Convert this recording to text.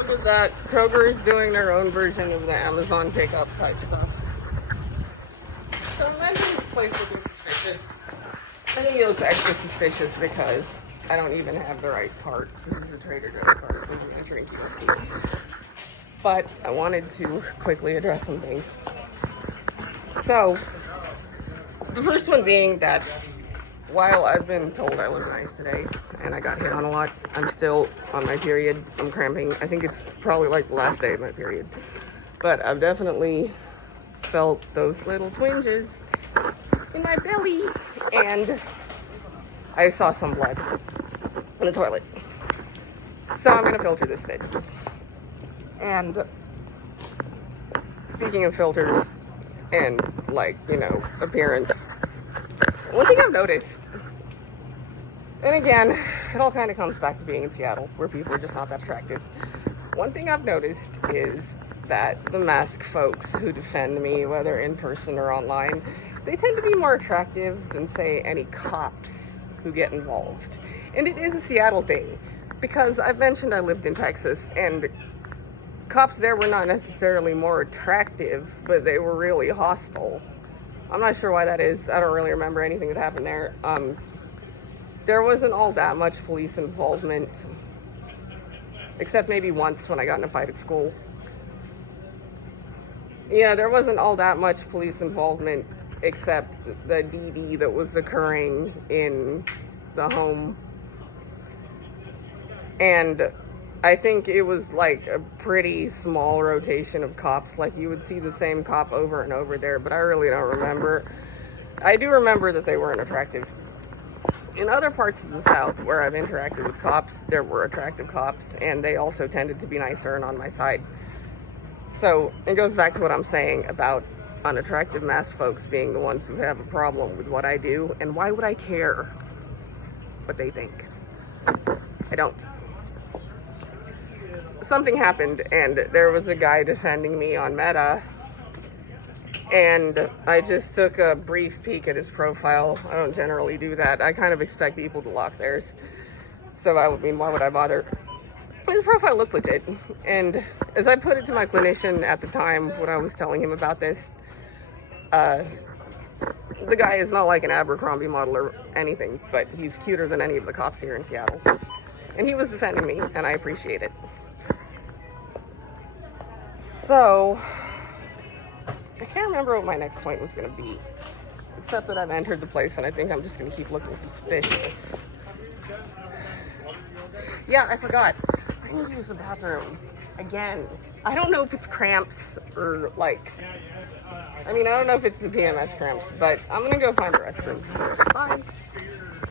Look at that. Kroger's doing their own version of the Amazon pickup type stuff. So I'm imagining this place looking suspicious. I think it looks extra suspicious because I don't even have the right cart. This is the Trader Joe's cart. This is entering QFC. But I wanted to quickly address some things. So, the first one being that while I've been told I look nice today, and I got hit on a lot, I'm still on my period. I'm cramping. I think it's probably like the last day of my period. But I've definitely felt those little twinges in my belly, and I saw some blood in the toilet. So I'm going to filter this bit. And speaking of filters and, like, you know, appearance, one thing I've noticed, and again, it all kind of comes back to being in Seattle, where people are just not that attractive. One thing I've noticed is that the masked folks who defend me, whether in person or online, they tend to be more attractive than, say, any cops who get involved. And it is a Seattle thing, because I've mentioned I lived in Texas, and cops there were not necessarily more attractive, but they were really hostile. I'm not sure why that is. I don't really remember anything that happened there. There wasn't all that much police involvement, except maybe once when I got in a fight at school. Yeah, there wasn't all that much police involvement, except the DD that was occurring in the home. And I think it was like a pretty small rotation of cops. Like, you would see the same cop over and over there, but I really don't remember. I do remember that they weren't attractive. In other parts of the South where I've interacted with cops, there were attractive cops, and they also tended to be nicer and on my side. So it goes back to what I'm saying about unattractive masked folks being the ones who have a problem with what I do, and why would I care what they think? I don't. Something happened, and there was a guy defending me on Meta, and I just took a brief peek at his profile. I don't generally do that. I kind of expect people to lock theirs, so I mean, why would I bother? His profile looked legit, and as I put it to my clinician at the time when I was telling him about this, the guy is not like an Abercrombie model or anything, but he's cuter than any of the cops here in Seattle, and he was defending me, and I appreciate it. So, I can't remember what my next point was going to be, except that I've entered the place and I think I'm just going to keep looking suspicious. Yeah, I forgot. I need to use the bathroom. Again. I don't know if it's cramps or, like, I don't know if it's the PMS cramps, but I'm going to go find the restroom. Bye.